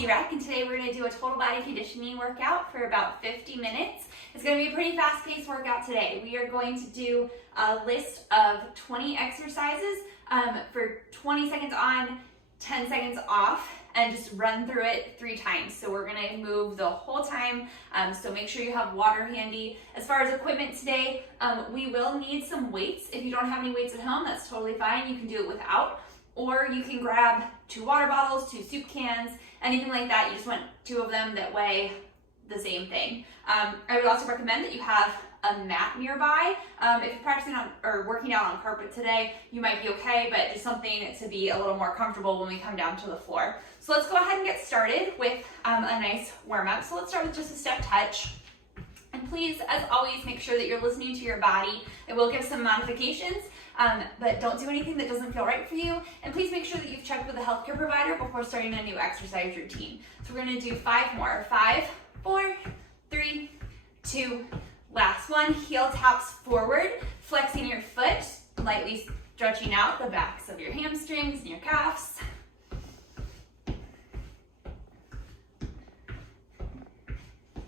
TBC Rec, and today we're going to do a total body conditioning workout for about 50 minutes. It's going to be a pretty fast-paced workout today. We are going to do a list of 20 exercises for 20 seconds on, 10 seconds off, and just run through it 3 times. So we're going to move the whole time, so make sure you have water handy. As far as equipment today, we will need some weights. If you don't have any weights at home, that's totally fine. You can do it without. Or you can grab 2 water bottles, 2 soup cans, anything like that. You just want 2 of them that weigh the same thing. I would also recommend that you have a mat nearby. If you're practicing on or working out on carpet today, you might be okay, but just something to be a little more comfortable when we come down to the floor. So let's go ahead and get started with a nice warm up. So let's start with just a step touch. And please, as always, make sure that you're listening to your body. It will give some modifications, but don't do anything that doesn't feel right for you. And please make sure that you've checked with a healthcare provider before starting a new exercise routine. So we're gonna do 5 more. 5, 4, 3, 2, last one. Heel taps forward, flexing your foot, lightly stretching out the backs of your hamstrings and your calves.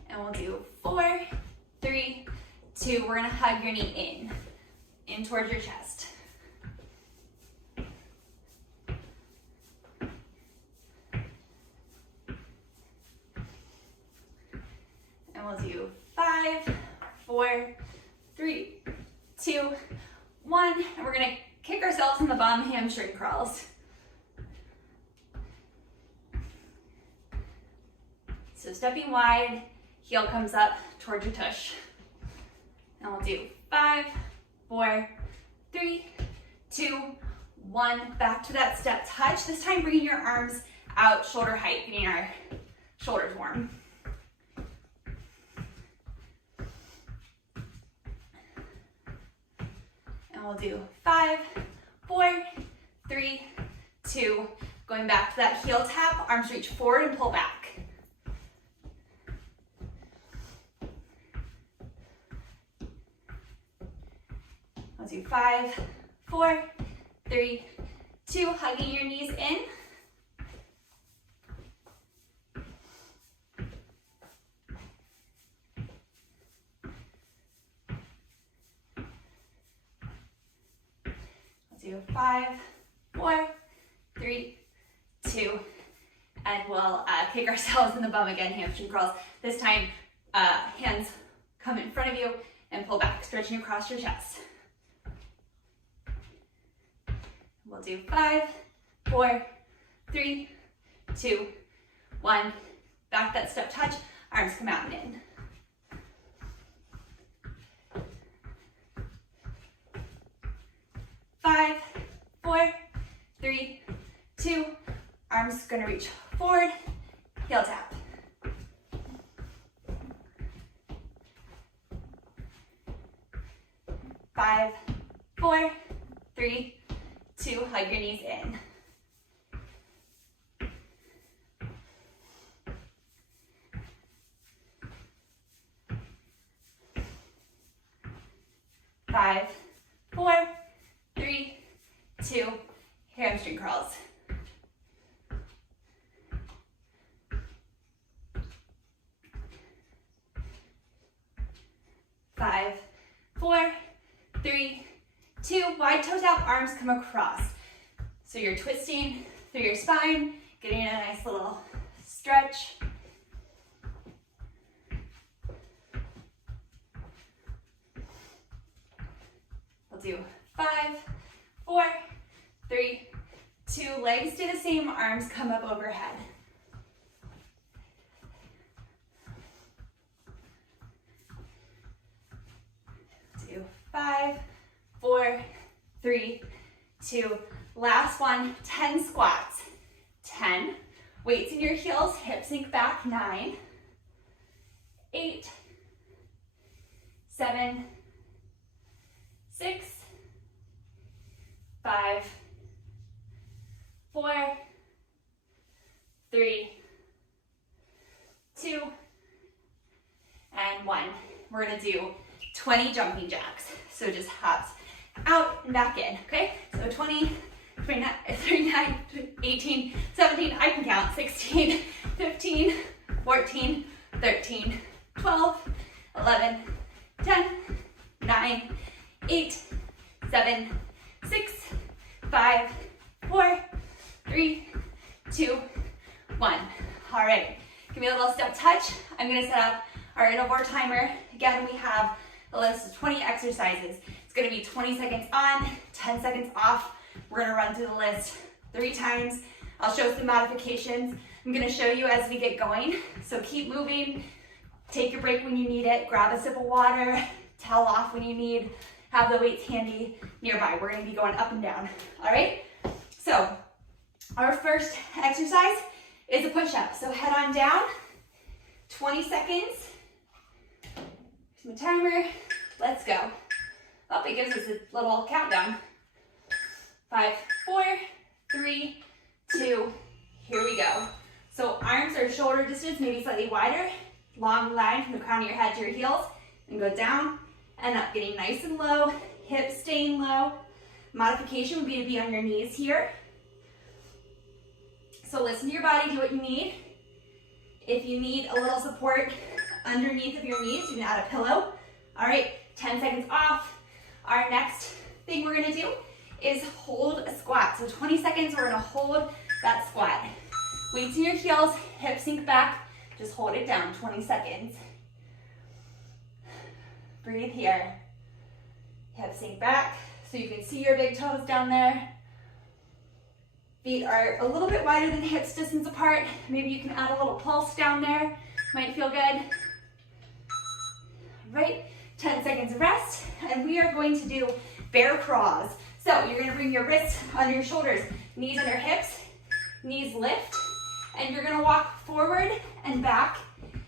And we'll do 4, 3, 2. We're gonna hug your knee in towards your chest. And we'll do 5, 4, 3, 2, 1. And we're gonna kick ourselves in the bum, hamstring crawls. So stepping wide, heel comes up towards your tush. And we'll do 5, 4, 3, 2, 1. Back to that step touch. This time bringing your arms out shoulder height, getting our shoulders warm. And we'll do 5, 4, 3, 2. Going back to that heel tap, arms reach forward and pull back. We'll do 5, 4, 3, 2, hugging your knees in. We'll do 5, 4, 3, 2, and we'll kick ourselves in the bum again, hamstring crawls. This time, hands come in front of you and pull back, stretching across your chest. We'll do 5, 4, 3, 2, 1. Back that step touch, arms come out and in. Five, 4, 3, 2. Arms gonna reach forward, heel tap. Five, 4, 3, 2, hug your knees in. Five, 4, 3, 2, hamstring crawls. Five, 4, 3, 2, wide toe tap, arms come across. So you're twisting through your spine, getting a nice little stretch. We'll do 5, 4, 3, 2, legs stay the same, arms come up overhead. Do 5, 4, 3, 2, last one, 10 squats. 10, weights in your heels, hips sink back, 9, 8, 7, 6, 5, 4, 3, 2, and 1. We're gonna do 20 jumping jacks. So just hops out and back in, okay? So 20, 29, 39, 18, 17, I can count, 16, 15, Give me a little step touch. I'm gonna set up our interval timer. Again, we have a list of 20 exercises. It's gonna be 20 seconds on, 10 seconds off. We're gonna run through the list 3 times. I'll show some modifications. I'm gonna show you as we get going. So keep moving, take your break when you need it, grab a sip of water, towel off when you need, have the weights handy nearby. We're gonna be going up and down, all right? So our first exercise is a push-up. So head on down, 20 seconds. Here's my timer, let's go. Oh, it gives us a little countdown. 5, 4, 3, 2, here we go. So arms are shoulder distance, maybe slightly wider. Long line from the crown of your head to your heels. And go down and up, getting nice and low, hips staying low. Modification would be to be on your knees here. So listen to your body, do what you need. If you need a little support underneath of your knees, you can add a pillow. All right, 10 seconds off. Our next thing we're gonna do is hold a squat. So 20 seconds, we're gonna hold that squat. Weights in your heels, hips sink back, just hold it down, 20 seconds. Breathe here. Hips sink back so you can see your big toes down there. Feet are a little bit wider than hips distance apart. Maybe you can add a little pulse down there. Might feel good. All right, 10 seconds of rest. And we are going to do bear crawls. So you're gonna bring your wrists under your shoulders, knees under hips, knees lift, and you're gonna walk forward and back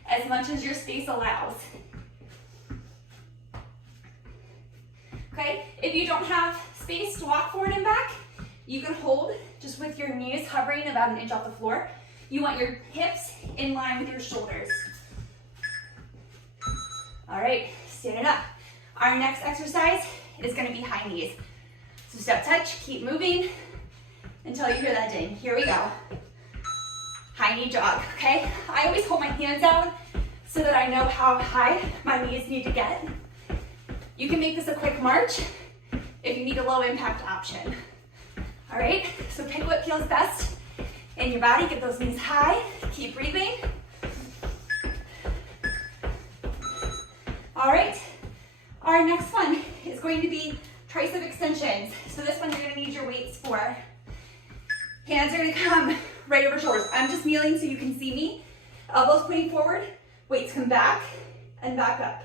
as much as your space allows. Okay, if you don't have space to walk forward and back, you can hold just with your knees hovering about an inch off the floor. You want your hips in line with your shoulders. All right, stand it up. Our next exercise is gonna be high knees. So step touch, keep moving until you hear that ding. Here we go. High knee jog, okay? I always hold my hands out so that I know how high my knees need to get. You can make this a quick march if you need a low impact option. All right, so pick what feels best in your body. Get those knees high, keep breathing. All right, our next one is going to be tricep extensions. So this one you're gonna need your weights for. Hands are gonna come right over shoulders. I'm just kneeling so you can see me. Elbows pointing forward, weights come back and back up.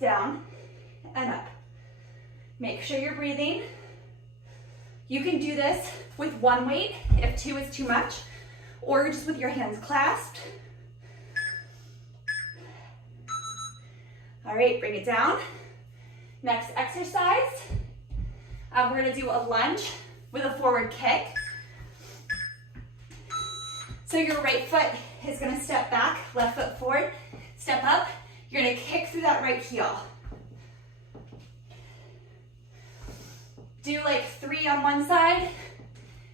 Down and up. Make sure you're breathing. You can do this with one weight if 2 is too much, or just with your hands clasped. All right, bring it down. Next exercise, we're gonna do a lunge with a forward kick. So your right foot is gonna step back, left foot forward, step up. You're gonna kick through that right heel. Do like 3 on one side,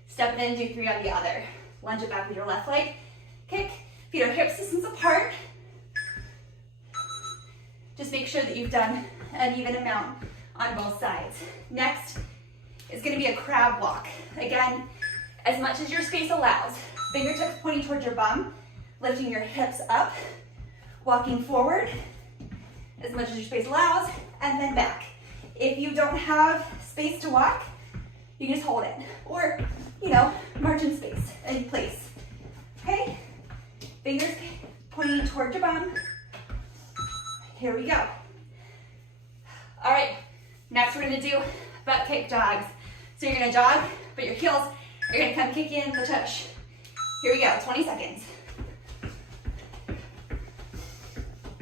step it in, do 3 on the other. Lunge it back with your left leg, kick. Feet are hips distance apart. Just make sure that you've done an even amount on both sides. Next is gonna be a crab walk. Again, as much as your space allows. Fingertips pointing towards your bum, lifting your hips up, walking forward as much as your space allows, and then back. If you don't have space to walk, you can just hold it. Or, march in space, in place. Okay? Fingers pointing towards your bum. Here we go. All right, next we're gonna do butt kick jogs. So you're gonna jog, but your heels are gonna come kick in the tush. Here we go, 20 seconds.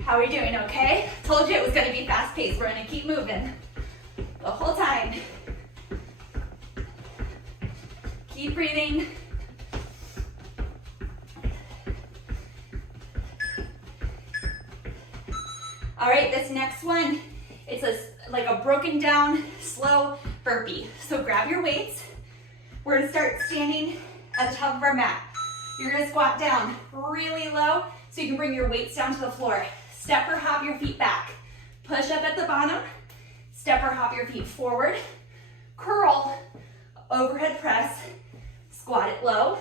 How are we doing, okay? Told you it was gonna be fast paced. We're gonna keep moving the whole time. Keep breathing. All right, this next one, it's like a broken down, slow burpee. So grab your weights. We're gonna start standing at the top of our mat. You're gonna squat down really low so you can bring your weights down to the floor. Step or hop your feet back. Push up at the bottom. Step or hop your feet forward. Curl, overhead press. Squat it low,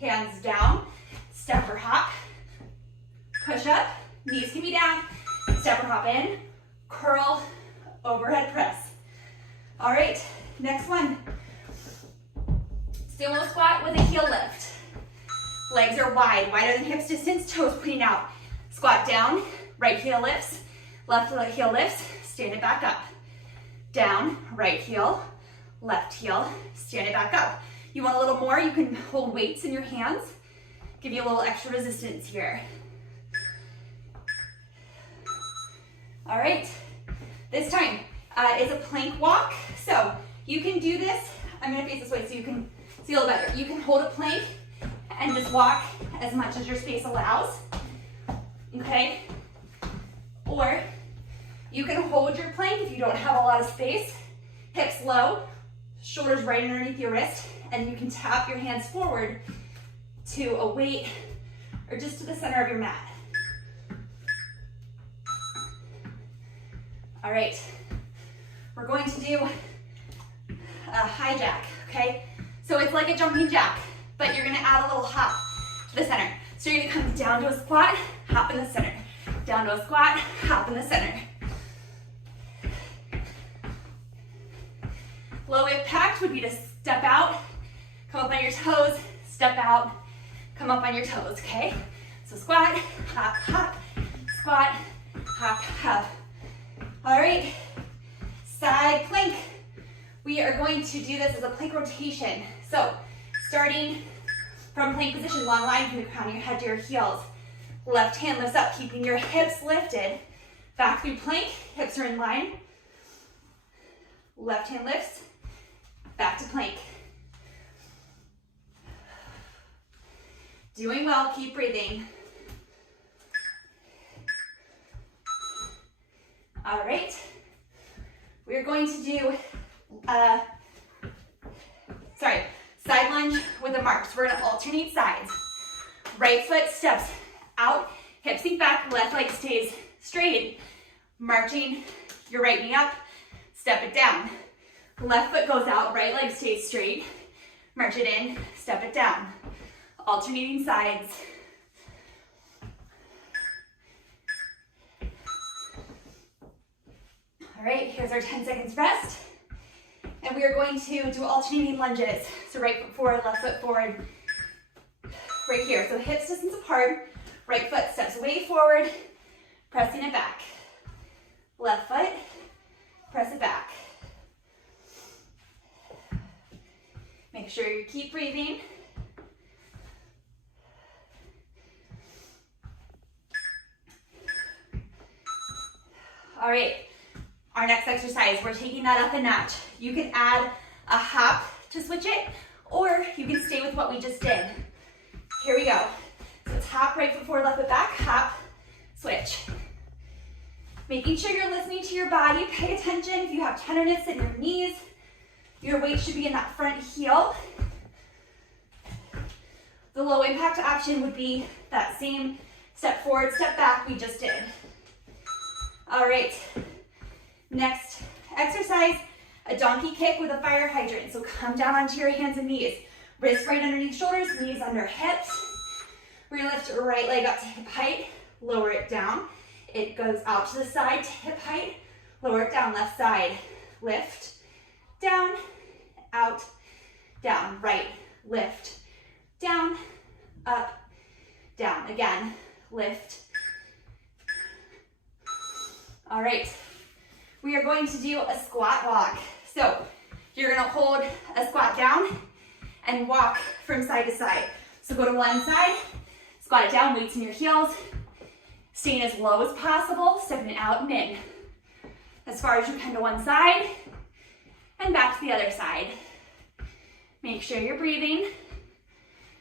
hands down. Step or hop, push up, knees can be down, step or hop in, curl, overhead press. All right, next one. Sumo squat with a heel lift. Legs are wide, wider than hips distance, toes pointing out. Squat down, right heel lifts, left heel lifts, stand it back up. Down, right heel, left heel, stand it back up. You want a little more, you can hold weights in your hands. Give you a little extra resistance here. All right, this time is a plank walk. So you can do this, I'm gonna face this way so you can see a little better. You can hold a plank and just walk as much as your space allows, okay? Or you can hold your plank if you don't have a lot of space, hips low, shoulders right underneath your wrist, and you can tap your hands forward to a weight or just to the center of your mat. All right, we're going to do a high jack, okay? So it's like a jumping jack, but you're gonna add a little hop to the center. So you're gonna come down to a squat, hop in the center. Down to a squat, hop in the center. Low impact would be to step out, come up on your toes, step out, come up on your toes, okay? So squat, hop, hop, squat, hop, hop. All right, side plank. We are going to do this as a plank rotation. So starting from plank position, long line from the crown of your head to your heels. Left hand lifts up, keeping your hips lifted. Back through plank, hips are in line. Left hand lifts, back to plank. Doing well, keep breathing. All right, we're going to do, side lunge with a mark. So we're gonna alternate sides. Right foot steps out, hips sink back, left leg stays straight. Marching your right knee up, step it down. Left foot goes out, right leg stays straight. March it in, step it down. Alternating sides. All right, here's our 10 seconds rest. And we are going to do alternating lunges. So right foot forward, left foot forward, right here. So hips distance apart, right foot steps way forward, pressing it back. Left foot, press it back. Make sure you keep breathing. All right, our next exercise, we're taking that up a notch. You can add a hop to switch it, or you can stay with what we just did. Here we go. So it's hop, right foot forward, left foot back, hop, switch. Making sure you're listening to your body. Pay attention if you have tenderness in your knees. Your weight should be in that front heel. The low impact option would be that same step forward, step back we just did. All right, next exercise, a donkey kick with a fire hydrant. So come down onto your hands and knees. Wrists right underneath shoulders, knees under hips. We're gonna lift your right leg up to hip height, lower it down. It goes out to the side to hip height, lower it down, left side. Lift, down, out, down, right, lift, down, up, down. Again, lift. All right, we are going to do a squat walk. So you're gonna hold a squat down and walk from side to side. So go to one side, squat it down, weights in your heels, staying as low as possible, stepping it out and in. As far as you can to one side, and back to the other side. Make sure you're breathing.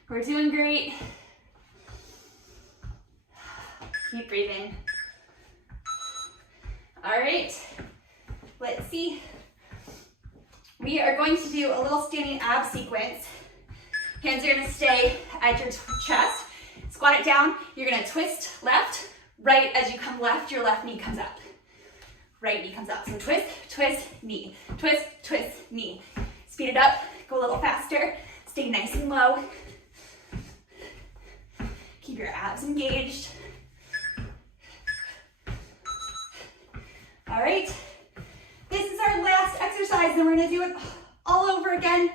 We're doing great. Keep breathing. All right, let's see. We are going to do a little standing ab sequence. Hands are gonna stay at your chest. Squat it down. You're gonna twist left, right. As you come left, your left knee comes up. Right knee comes up. So twist, twist, knee. Twist, twist, knee. Speed it up, go a little faster. Stay nice and low. Keep your abs engaged. All right, this is our last exercise and we're gonna do it all over again.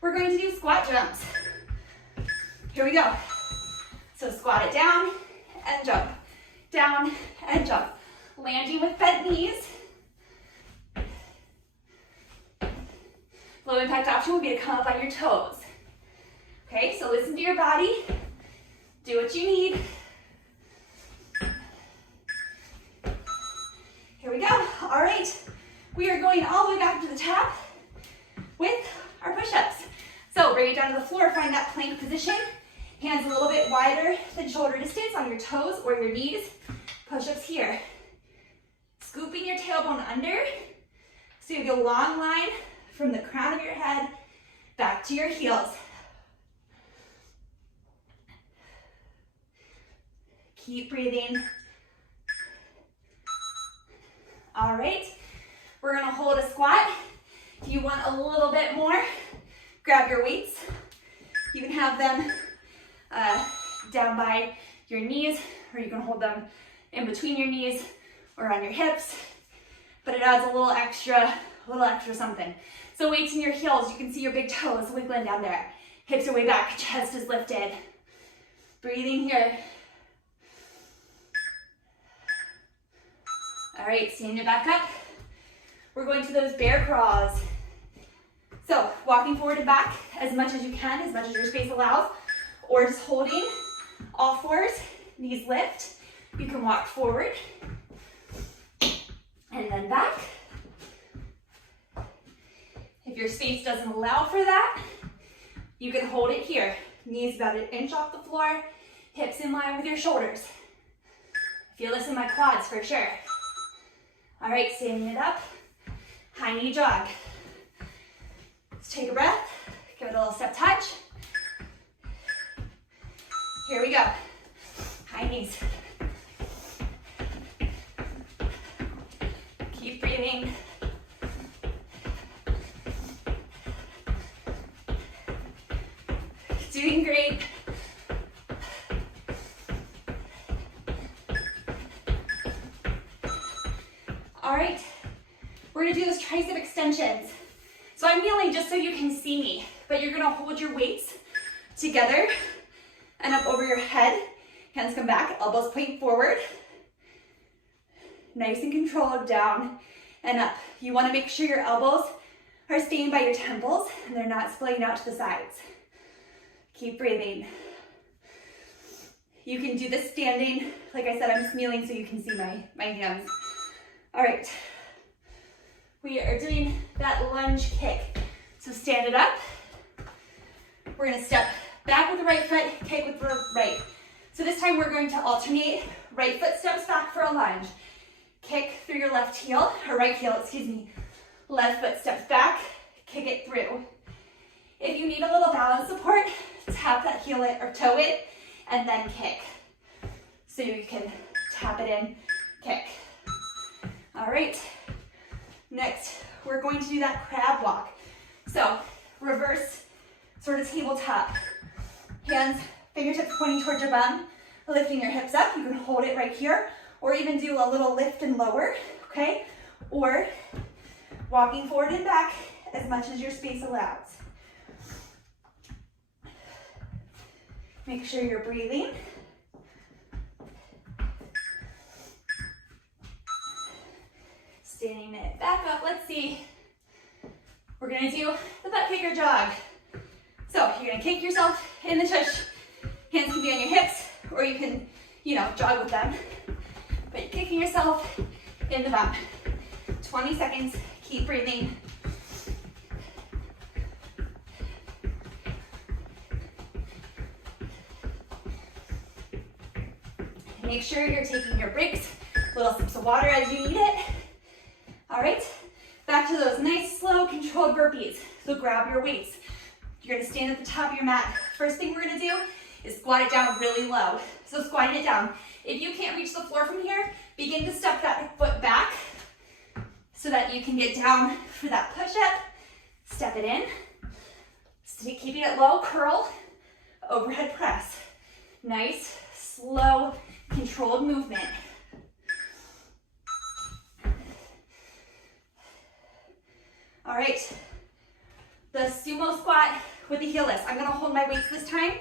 We're going to do squat jumps. Here we go. So squat it down and jump, down and jump. Landing with bent knees. Low impact option would be to come up on your toes. Okay, so listen to your body. Do what you need. Here we go. All right, we are going all the way back to the top with our push-ups. So bring it down to the floor, find that plank position. Hands a little bit wider than shoulder distance on your toes or your knees. Push-ups here. Scooping your tailbone under. So you have a long line from the crown of your head back to your heels. Keep breathing. All right, we're gonna hold a squat. If you want a little bit more, grab your weights. You can have them down by your knees, or you can hold them in between your knees or on your hips, but it adds a little extra something. So weights in your heels, you can see your big toes wiggling down there. Hips are way back, chest is lifted. Breathing here. All right, stand it back up. We're going to those bear crawls. So walking forward and back as much as you can, as much as your space allows, or just holding all fours, knees lift. You can walk forward and then back. If your space doesn't allow for that, you can hold it here. Knees about an inch off the floor, hips in line with your shoulders. Feel this in my quads for sure. All right, standing it up, high knee jog. Let's take a breath, give it a little step touch. Here we go, high knees. Keep breathing. Doing great. All right, we're gonna do those tricep extensions. So I'm kneeling just so you can see me, but you're gonna hold your weights together and up over your head. Hands come back, elbows point forward. Nice and controlled, down and up. You wanna make sure your elbows are staying by your temples and they're not splaying out to the sides. Keep breathing. You can do this standing. Like I said, I'm just kneeling so you can see my hands. All right, we are doing that lunge kick. So stand it up. We're gonna step back with the right foot, kick with the right. So this time we're going to alternate. Right foot steps back for a lunge. Kick through your left heel, or right heel, excuse me. Left foot steps back, kick it through. If you need a little balance support, tap that heel it or toe it, and then kick. So you can tap it in, kick. All right, next we're going to do that crab walk. So reverse sort of tabletop. Hands, fingertips pointing towards your bum, lifting your hips up. You can hold it right here, or even do a little lift and lower, okay? Or walking forward and back as much as your space allows. Make sure you're breathing. Standing it back up, let's see. We're gonna do the butt kicker jog. So you're gonna kick yourself in the tush. Hands can be on your hips, or you can, jog with them. But you're kicking yourself in the bum. 20 seconds, keep breathing. Make sure you're taking your breaks, little sips of water as you need it. All right, back to those nice, slow, controlled burpees. So grab your weights. You're gonna stand at the top of your mat. First thing we're gonna do is squat it down really low. So squatting it down. If you can't reach the floor from here, begin to step that foot back so that you can get down for that push-up. Step it in. Keeping it low, curl, overhead press. Nice, slow, controlled movement. right, the sumo squat with the heel lifts. I'm gonna hold my weights this time.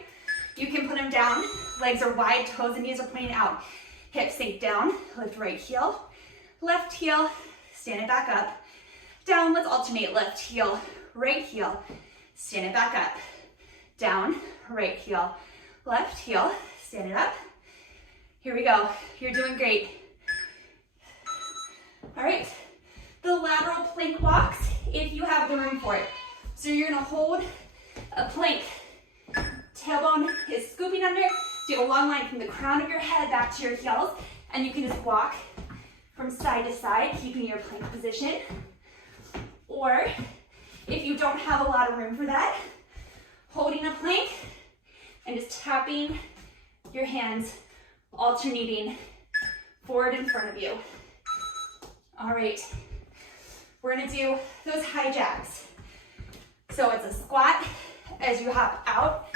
You can put them down, legs are wide, toes and knees are pointing out. Hips sink down, lift right heel, left heel, stand it back up. Down, let's alternate, left heel, right heel, stand it back up. Down, right heel, left heel, stand it up. Here we go, you're doing great. All right, the lateral plank walks, if you have the room for it. So you're gonna hold a plank. Tailbone is scooping under, so you have a long line from the crown of your head back to your heels, and you can just walk from side to side, keeping your plank position. Or if you don't have a lot of room for that, holding a plank and just tapping your hands, alternating forward in front of you. All right, we're gonna do those high jacks. So it's a squat as you hop out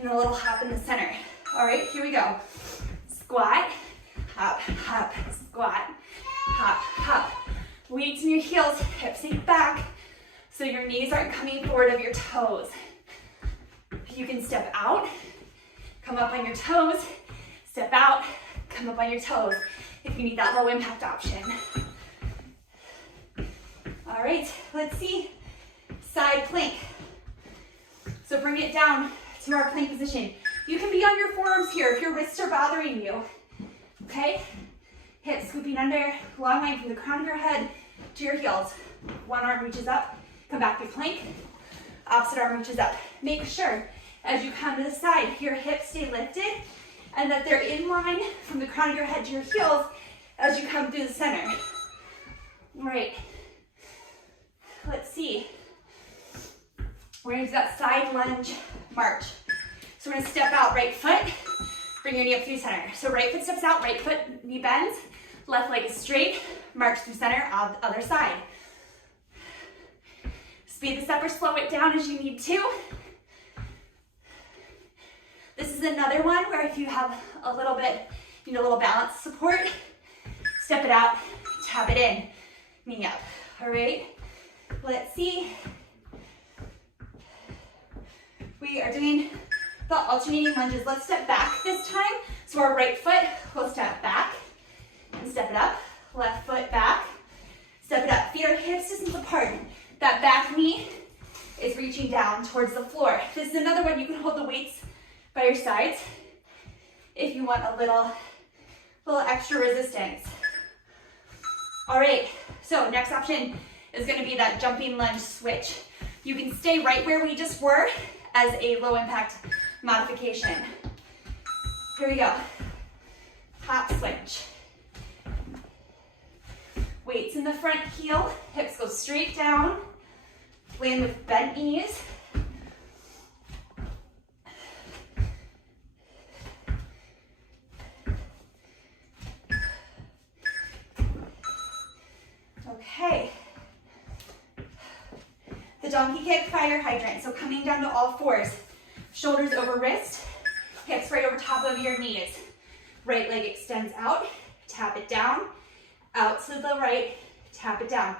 and a little hop in the center. All right, here we go. Squat, hop, hop, squat, hop, hop. Weights in your heels, hips sink back, so your knees aren't coming forward of your toes. You can step out, come up on your toes, step out, come up on your toes, if you need that low impact option. All right, let's see, side plank. So bring it down to our plank position. You can be on your forearms here if your wrists are bothering you, okay? Hips scooping under, long line from the crown of your head to your heels. One arm reaches up, come back to plank. Opposite arm reaches up. Make sure as you come to the side, your hips stay lifted and that they're in line from the crown of your head to your heels as you come through the center. All right, let's see. We're gonna do that side lunge march. So we're gonna step out, right foot, bring your knee up through center. So right foot steps out, right foot, knee bends, left leg is straight, march through center, other side. Speed this up or slow it down as you need to. This is another one where if you have a little bit, you need a little balance support, step it out, tap it in, knee up. All right, let's see. We are doing the alternating lunges. Let's step back this time. So our right foot will step back and step it up. Left foot back, step it up. Feet are hips distance apart. That back knee is reaching down towards the floor. This is another one you can hold the weights by your sides if you want a little extra resistance. All right, so next option is gonna be that jumping lunge switch. You can stay right where we just were as a low impact modification. Here we go. Hop switch. Weights in the front heel, hips go straight down, land with bent knees. Okay. The donkey kick fire hydrant. So coming down to all fours, shoulders over wrist, hips right over top of your knees. Right leg extends out, tap it down, out to the right, tap it down.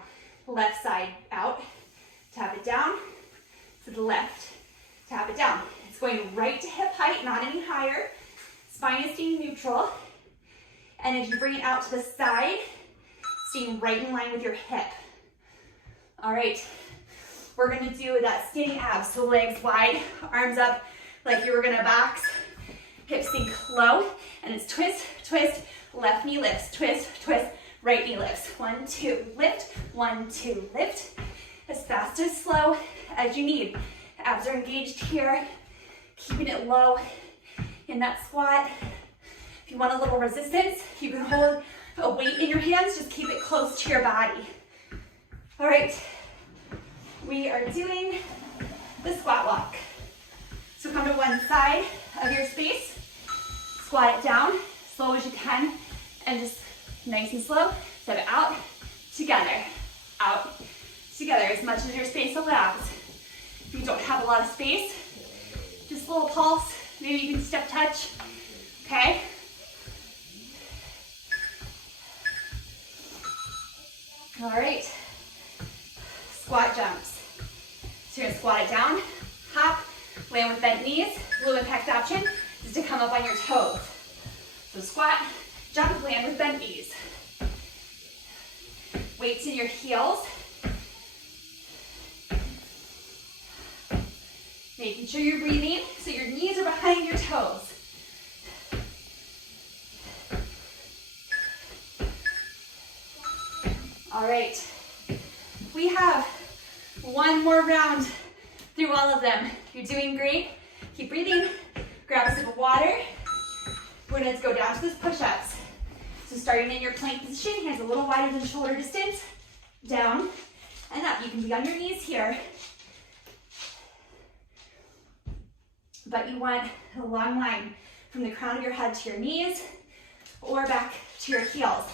Left side out, tap it down, to the left, tap it down. It's going right to hip height, not any higher. Spine is staying neutral. And as you bring it out to the side, staying right in line with your hip. All right. We're gonna do that skinny abs, so legs wide, arms up like you were gonna box, hips sink low, and it's twist, twist, left knee lifts, twist, twist, right knee lifts. 1, 2, lift, 1, 2, lift, as fast as slow as you need. Abs are engaged here, keeping it low in that squat. If you want a little resistance, you can hold a weight in your hands, just keep it close to your body. All right. We are doing the squat walk. So come to one side of your space, squat it down, slow as you can, and just nice and slow, step it out, together, as much as your space allows. If you don't have a lot of space, just a little pulse, maybe you can step touch, okay? All right. squat jumps. So you're gonna squat it down, hop, land with bent knees. Low impact option is to come up on your toes. So squat, jump, land with bent knees. Weights in your heels. Making sure you're breathing so your knees are behind your toes. All right, we have one more round through all of them. You're doing great. Keep breathing. Grab a sip of water. We're going to go down to those push-ups. So starting in your plank position, hands a little wider than shoulder distance, down and up. You can be on your knees here, but you want a long line from the crown of your head to your knees or back to your heels.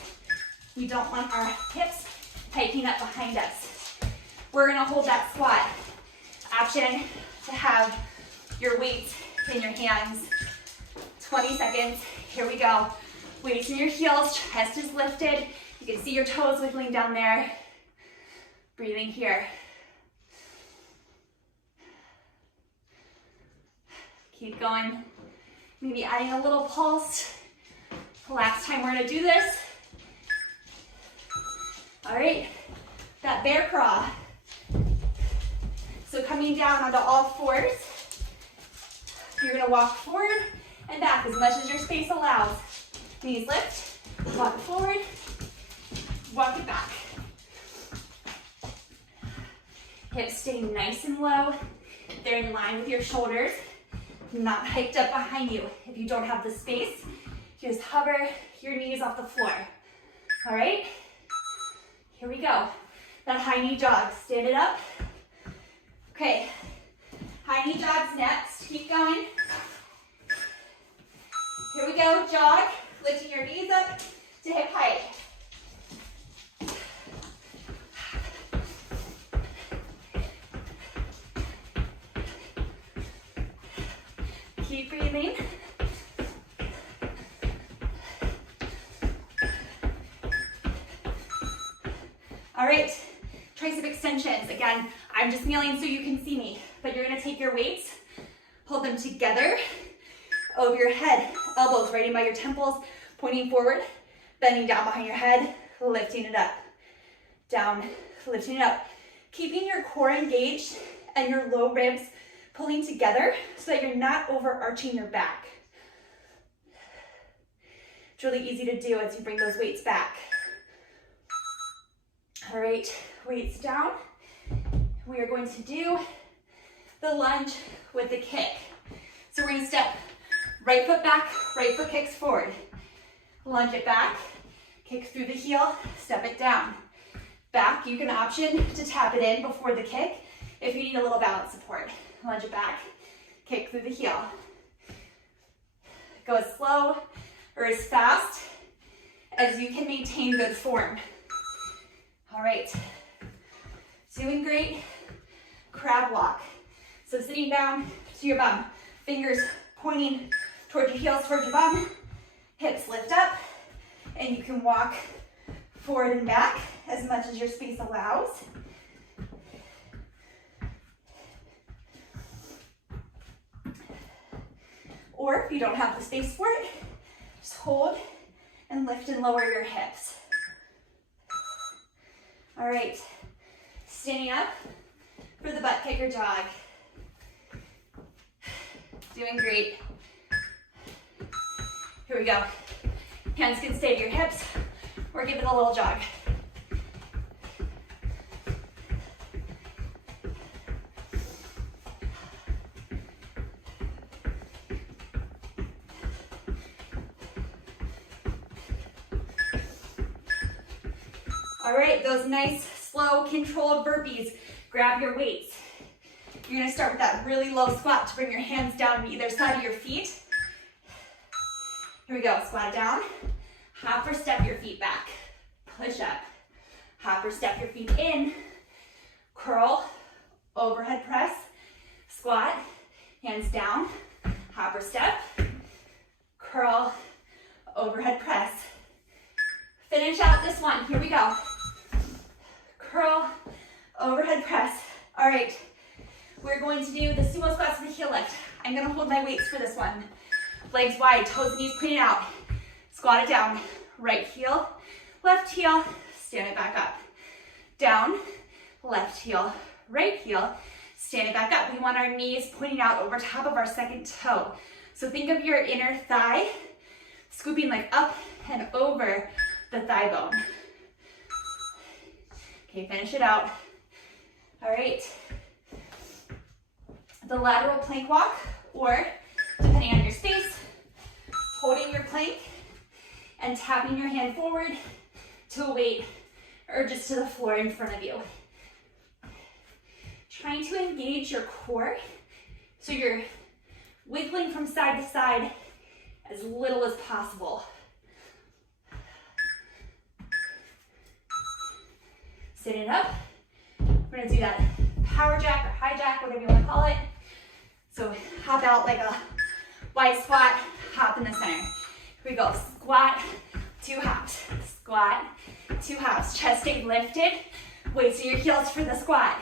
We don't want our hips tightening up behind us. We're gonna hold that squat. Option to have your weights in your hands. 20 seconds, here we go. Weights in your heels, chest is lifted. You can see your toes wiggling down there. Breathing here. Keep going. Maybe adding a little pulse. Last time we're gonna do this. All right, that bear crawl. So coming down onto all fours, you're gonna walk forward and back as much as your space allows. Knees lift, walk it forward, walk it back. Hips stay nice and low. They're in line with your shoulders, not hiked up behind you. If you don't have the space, just hover your knees off the floor. All right? Here we go. That high knee jog, stand it up. Okay, high knee jogs next, keep going. Here we go, jog, lifting your knees up to hip height. Keep breathing. All right, tricep extensions. Again, I'm just kneeling so you can see me, but you're gonna take your weights, hold them together over your head, elbows right in by your temples, pointing forward, bending down behind your head, lifting it up, down, lifting it up. Keeping your core engaged and your low ribs pulling together so that you're not overarching your back. It's really easy to do as you bring those weights back. All right, weights down. We are going to do the lunge with the kick. So we're gonna step right foot back, right foot kicks forward. Lunge it back, kick through the heel, step it down. Back, you can option to tap it in before the kick if you need a little balance support. Lunge it back, kick through the heel. Go as slow or as fast as you can maintain good form. All right, doing great. Crab walk. So sitting down to your bum, fingers pointing toward your heels, toward your bum, hips lift up, and you can walk forward and back as much as your space allows. Or if you don't have the space for it, just hold and lift and lower your hips. All right, standing up for the butt kicker jog. Doing great. Here we go. Hands can stay to your hips or give it a little jog. All right, those nice, slow, controlled burpees. Grab your weights. You're gonna start with that really low squat to bring your hands down on either side of your feet. Here we go, squat down. Hop or step your feet back. Push up. Hop or step your feet in. Curl, overhead press, squat, hands down. Hop or step, curl, overhead press. Finish out this one, here we go. Curl, overhead press. All right, we're going to do the sumo squats with the heel lift. I'm gonna hold my weights for this one. Legs wide, toes and knees pointing out. Squat it down. Right heel, left heel, stand it back up. Down, left heel, right heel, stand it back up. We want our knees pointing out over top of our second toe. So think of your inner thigh scooping like up and over the thigh bone. Okay, finish it out. All right. The lateral plank walk, or depending on your space, holding your plank and tapping your hand forward to a weight or just to the floor in front of you. Trying to engage your core so you're wiggling from side to side as little as possible. Sitting up, we're gonna do that power jack or high jack, whatever you wanna call it. So hop out like a wide squat, hop in the center. Here we go, squat, 2 hops, squat, 2 hops. Chest stay lifted, weights in your heels for the squat.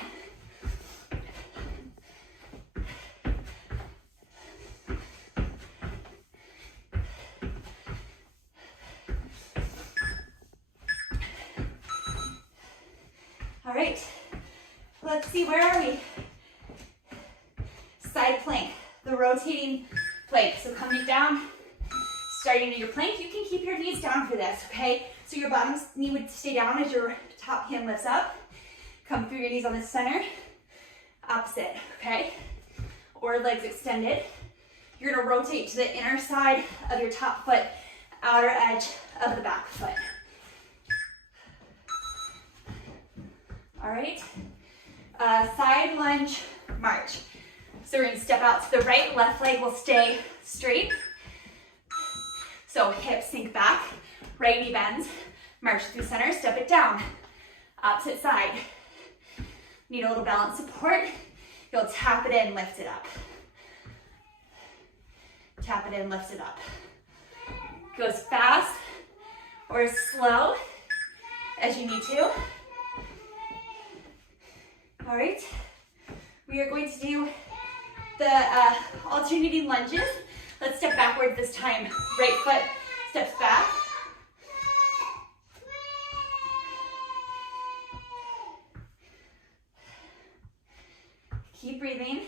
All right, let's see, where are we? Side plank, the rotating plank. So coming down, starting in your plank, you can keep your knees down for this, okay? So your bottom knee would stay down as your top hand lifts up. Come through your knees on the center. Opposite, okay? Or legs extended. You're gonna rotate to the inner side of your top foot, outer edge of the back foot. All right, side lunge march. So we're gonna step out to the right, left leg will stay straight. So hips sink back, right knee bends, march through center, step it down. Opposite side. Need a little balance support. You'll tap it in, lift it up. Tap it in, lift it up. Goes fast or slow as you need to. All right, we are going to do the alternating lunges. Let's step backward this time. Right foot steps back. Keep breathing.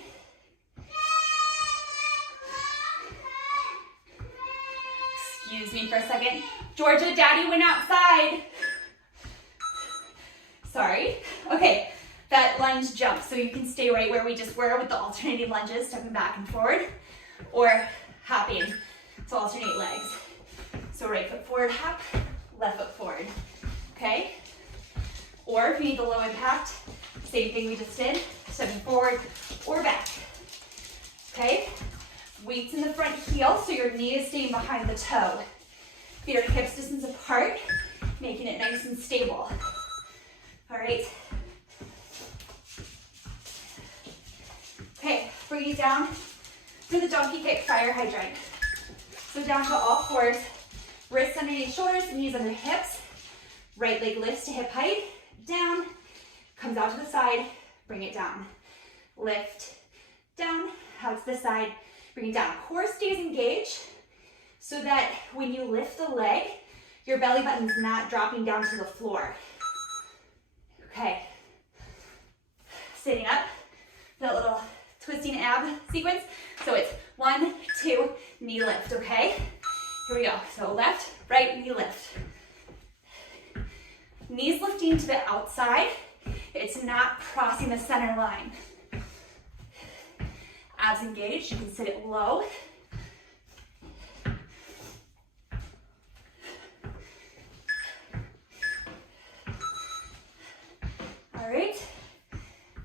Excuse me for a second. Georgia, Daddy went outside. Sorry. Okay. That lunge jump, so you can stay right where we just were with the alternating lunges, stepping back and forward, or hopping to alternate legs. So right foot forward, hop, left foot forward, okay? Or if you need the low impact, same thing we just did, stepping forward or back, okay? Weights in the front heel, so your knee is staying behind the toe. Feet are hips distance apart, making it nice and stable. All right. Okay, bring it down to the donkey kick fire hydrant. So down to all fours, wrists underneath shoulders, knees under hips, right leg lifts to hip height, down, comes out to the side, bring it down. Lift, down, out to the side, bring it down. Core stays engaged so that when you lift the leg, your belly button's not dropping down to the floor. Okay, sitting up, that little twisting ab sequence. So it's 1, 2, knee lift, okay? Here we go. So left, right, knee lift. Knees lifting to the outside. It's not crossing the center line. Abs engaged, you can sit it low. All right,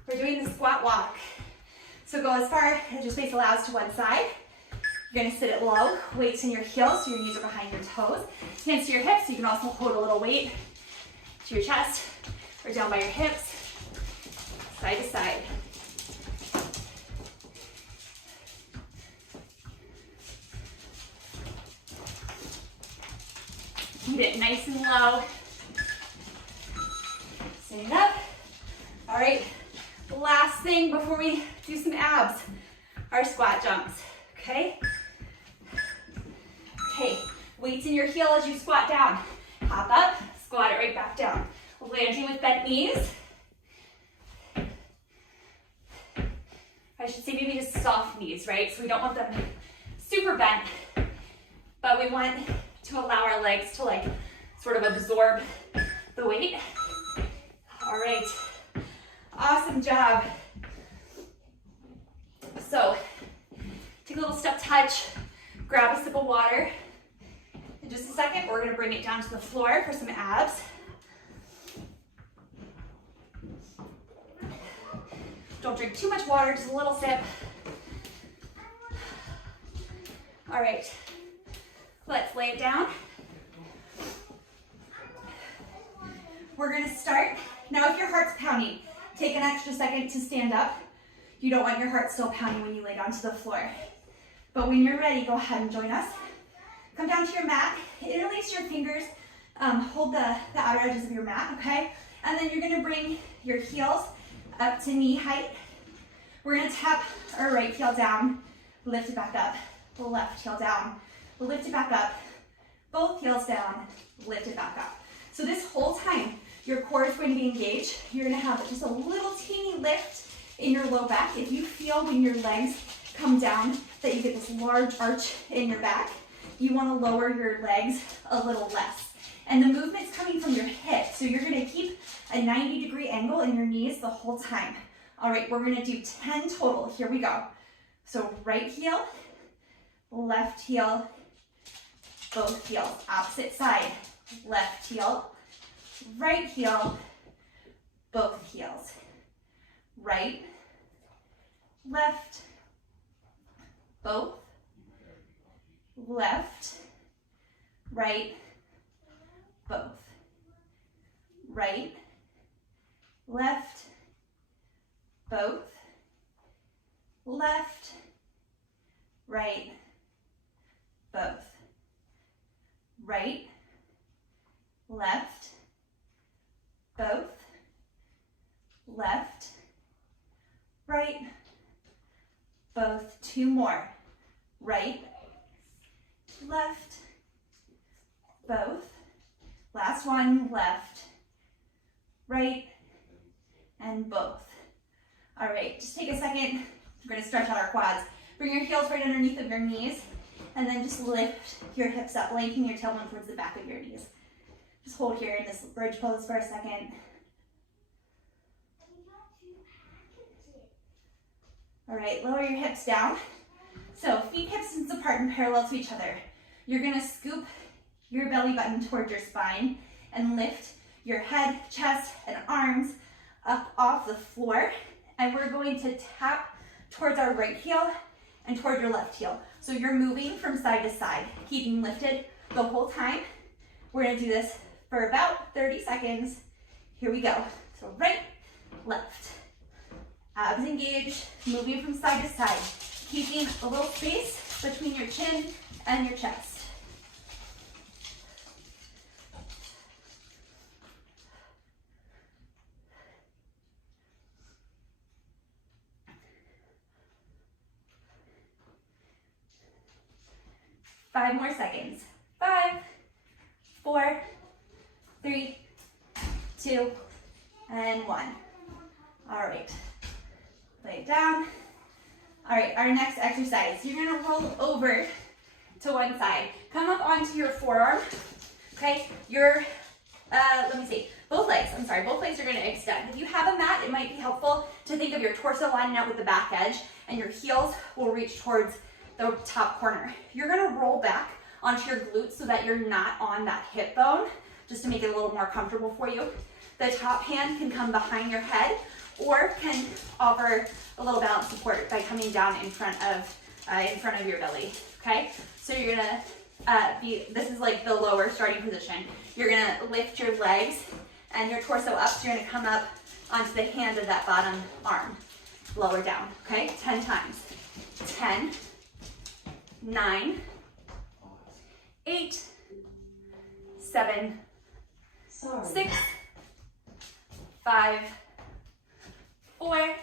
we're doing the squat walk. So go as far as your space allows to one side. You're gonna sit it low, weights in your heels, so your knees are behind your toes. Hands to your hips, so you can also hold a little weight to your chest or down by your hips, side to side. Keep it nice and low. Sitting up. All right, last thing before we do some abs, our squat jumps, okay? Okay, weights in your heel as you squat down. Hop up, squat it right back down. Landing with bent knees. I should say maybe just soft knees, right? So we don't want them super bent, but we want to allow our legs to like sort of absorb the weight. All right, awesome job. So take a little step touch, grab a sip of water. In just a second, we're gonna bring it down to the floor for some abs. Don't drink too much water, just a little sip. All right, let's lay it down. We're gonna start. Now if your heart's pounding, take an extra second to stand up. You don't want your heart still pounding when you lay down to the floor. But when you're ready, go ahead and join us. Come down to your mat, interlace your fingers, hold the outer edges of your mat, okay? And then you're gonna bring your heels up to knee height. We're gonna tap our right heel down, lift it back up, the left heel down, lift it back up, both heels down, lift it back up. So this whole time, your core is going to be engaged. You're gonna have just a little teeny lift in your low back. If you feel when your legs come down that you get this large arch in your back, you wanna lower your legs a little less. And the movement's coming from your hips, so you're gonna keep a 90-degree angle in your knees the whole time. All right, we're gonna do 10 total. Here we go. So right heel, left heel, both heels, opposite side. Left heel, right heel, both heels. Right, left, both, left, right, both. Right, left, both, left, right, both. Right, left, both, left, right, both. Two more. Right, left, both. Last one, left, right, and both. All right, just take a second. We're gonna stretch out our quads. Bring your heels right underneath of your knees, and then just lift your hips up, lengthen your tailbone towards the back of your knees. Just hold here in this bridge pose for a second. All right, lower your hips down. So feet hip distance apart and parallel to each other. You're gonna scoop your belly button towards your spine and lift your head, chest, and arms up off the floor. And we're going to tap towards our right heel and toward your left heel. So you're moving from side to side, keeping lifted the whole time. We're gonna do this for about 30 seconds. Here we go. So right, left. Abs engaged, moving from side to side, keeping a little space between your chin and your chest. Five more seconds. 5, 4, 3, 2, and 1. All right, lay it down. All right, our next exercise, you're gonna roll over to one side. Come up onto your forearm, okay? Both legs are gonna extend. If you have a mat, it might be helpful to think of your torso lining up with the back edge, and your heels will reach towards the top corner. You're gonna roll back onto your glutes so that you're not on that hip bone, just to make it a little more comfortable for you. The top hand can come behind your head or can offer a little balance support by coming down in front of your belly, okay? So you're gonna this is like the lower starting position. You're gonna lift your legs and your torso up, so you're gonna come up onto the hand of that bottom arm. Lower down, okay? 10 times. 10, 9, 8, 7, 6, 5, 4,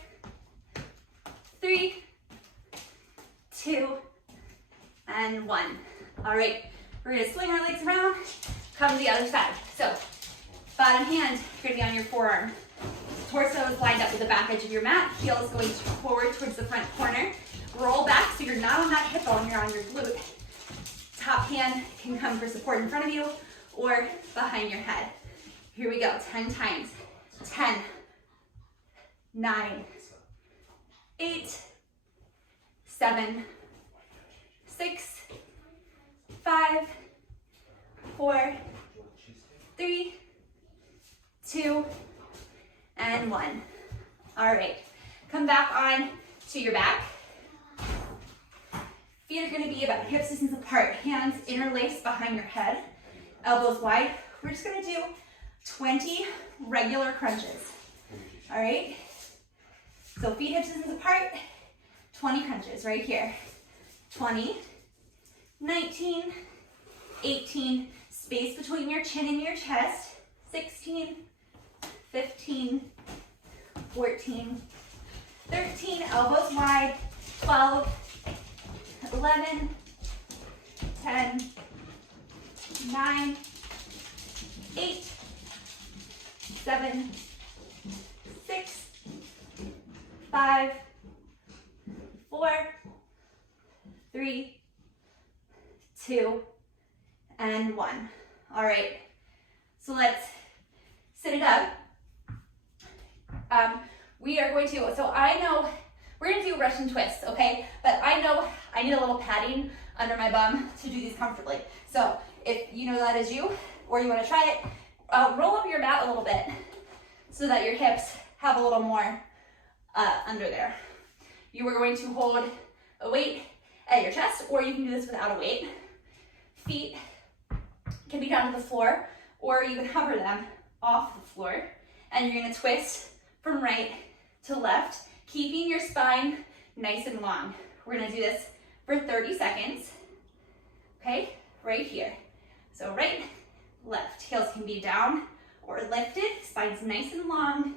3, 2, and 1. All right, we're gonna swing our legs around, come to the other side. So, bottom hand, you're gonna be on your forearm. Torso is lined up with the back edge of your mat. Heel is going forward towards the front corner. Roll back so you're not on that hip bone, you're on your glute. Top hand can come for support in front of you or behind your head. Here we go, 10 times. 10, 9, 8, 7, 6, 5, 4, 3, 2, and 1. All right, come back on to your back. Feet are gonna be about hip distance apart, hands interlaced behind your head, elbows wide. We're just gonna do 20 regular crunches, all right? So feet hip distance apart, 20 crunches right here. 20, 19, 18, space between your chin and your chest, 16, 15, 14, 13, elbows wide, 12, 11, 10, 9, 8, 7, 6, 5, 4, 3, 2, and 1. All right, so let's sit it up. We are going to, so I know, we're gonna do Russian twists, okay? But I know I need a little padding under my bum to do these comfortably. So if you know that is you, or you wanna try it, roll up your mat a little bit so that your hips have a little more under there. You are going to hold a weight at your chest, or you can do this without a weight. Feet can be down to the floor, or you can hover them off the floor, and you're gonna twist from right to left, keeping your spine nice and long. We're gonna do this for 30 seconds, okay? Right here. So right, left. Heels can be down or lifted, spine's nice and long.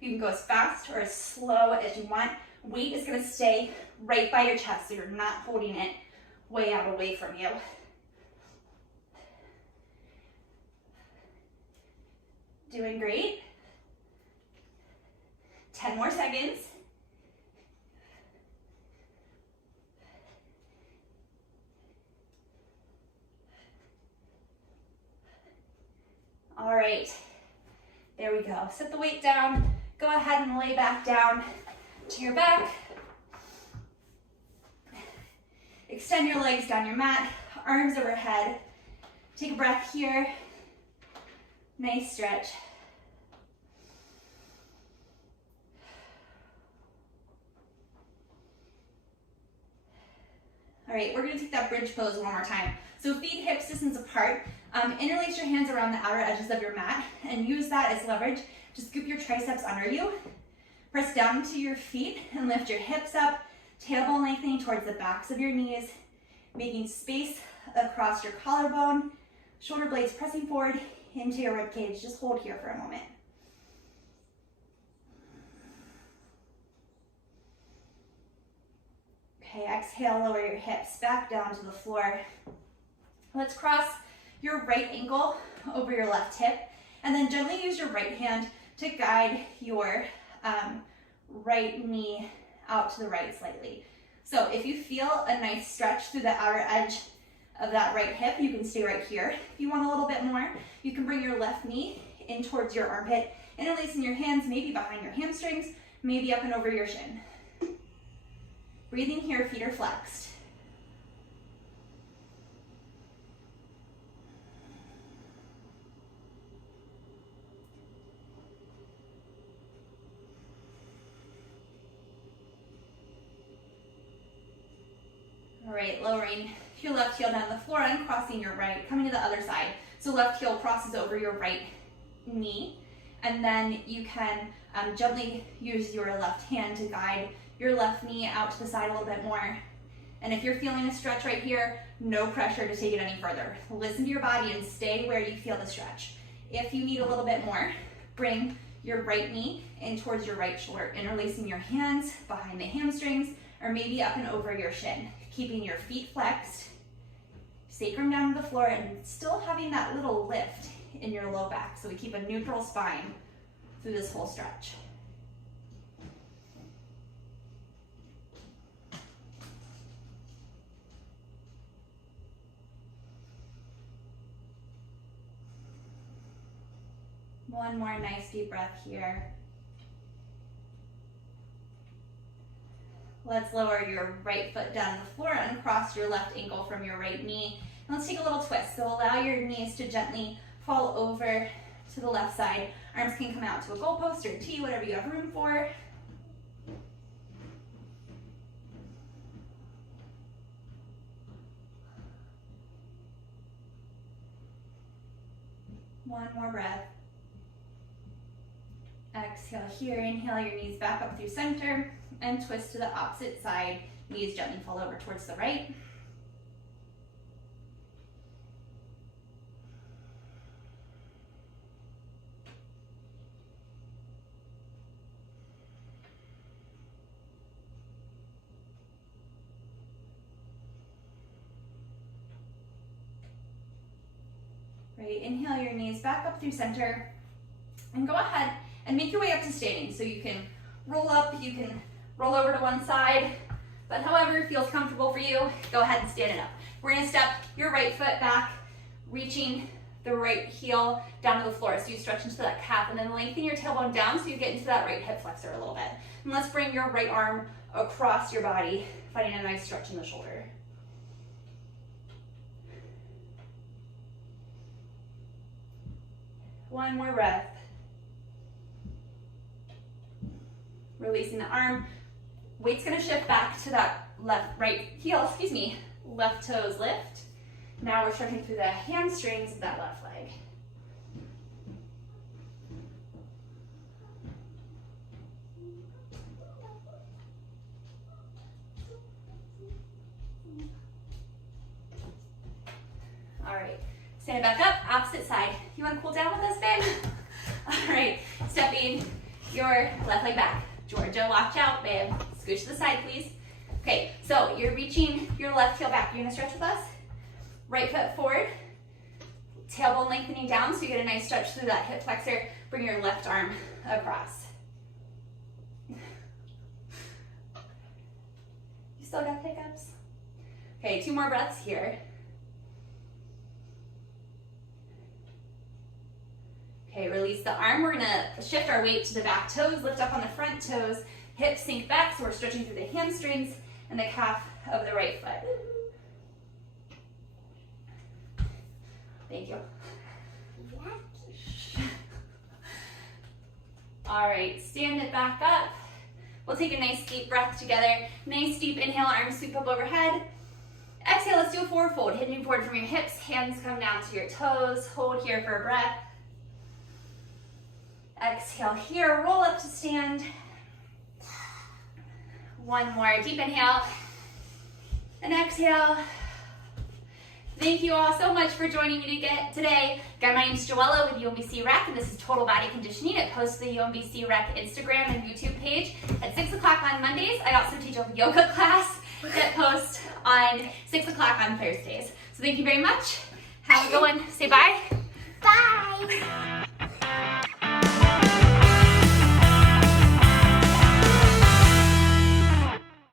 You can go as fast or as slow as you want. Weight is gonna stay right by your chest, so you're not holding it way out away from you. Doing great. 10 more seconds. All right, there we go. Set the weight down. Go ahead and lay back down to your back. Extend your legs down your mat, arms overhead. Take a breath here. Nice stretch. All right, we're gonna take that bridge pose one more time. So feet hips distance apart. Interlace your hands around the outer edges of your mat and use that as leverage to scoop your triceps under you. Press down into your feet and lift your hips up, tailbone lengthening towards the backs of your knees, making space across your collarbone, shoulder blades pressing forward into your rib cage. Just hold here for a moment. Okay, exhale, lower your hips back down to the floor. Let's cross your right ankle over your left hip, and then gently use your right hand to guide your right knee out to the right slightly. So if you feel a nice stretch through the outer edge of that right hip, you can stay right here. If you want a little bit more, you can bring your left knee in towards your armpit, interlacing your hands maybe behind your hamstrings, maybe up and over your shin. Breathing here, feet are flexed. All right, lowering your left heel down to the floor and crossing your right, coming to the other side. So left heel crosses over your right knee, and then you can gently use your left hand to guide your left knee out to the side a little bit more. And if you're feeling a stretch right here, no pressure to take it any further. Listen to your body and stay where you feel the stretch. If you need a little bit more, bring your right knee in towards your right shoulder, interlacing your hands behind the hamstrings or maybe up and over your shin, keeping your feet flexed, sacrum down to the floor, and still having that little lift in your low back. So we keep a neutral spine through this whole stretch. One more nice deep breath here. Let's lower your right foot down to the floor and uncross your left ankle from your right knee. And let's take a little twist. So allow your knees to gently fall over to the left side. Arms can come out to a goalpost or a T, whatever you have room for. One more breath. Exhale here, inhale your knees back up through center and twist to the opposite side. Knees gently fall over towards the right. Great, inhale your knees back up through center and go ahead and make your way up to standing. So you can roll up, you can roll over to one side, but however feels comfortable for you, go ahead and stand it up. We're gonna step your right foot back, reaching the right heel down to the floor. So you stretch into that calf and then lengthen your tailbone down so you get into that right hip flexor a little bit. And let's bring your right arm across your body, finding a nice stretch in the shoulder. One more breath. Releasing the arm. Weight's gonna shift back to that right heel, left toes lift. Now we're stretching through the hamstrings of that left leg. All right, stand back up, opposite side. You wanna cool down with us, babe? All right, stepping your left leg back. Georgia, watch out, babe. Scooch to the side, please. Okay, so you're reaching your left heel back. You're gonna stretch with us. Right foot forward, tailbone lengthening down so you get a nice stretch through that hip flexor. Bring your left arm across. You still got hiccups? Okay, 2 more breaths here. Okay, release the arm. We're gonna shift our weight to the back toes, lift up on the front toes, hips sink back, so we're stretching through the hamstrings and the calf of the right foot. Thank you. All right, stand it back up. We'll take a nice deep breath together. Nice deep inhale, arms sweep up overhead. Exhale, let's do a forward fold. Hitting forward from your hips, hands come down to your toes. Hold here for a breath. Exhale here, roll up to stand. One more deep inhale and exhale. Thank you all so much for joining me today. Again, my name is Joella with UMBC Rec, and this is Total Body Conditioning. It posts to the UMBC Rec Instagram and YouTube page at 6 o'clock on Mondays. I also teach a yoga class that posts on 6 o'clock on Thursdays. So thank you very much. Have a good one. Say bye. Bye.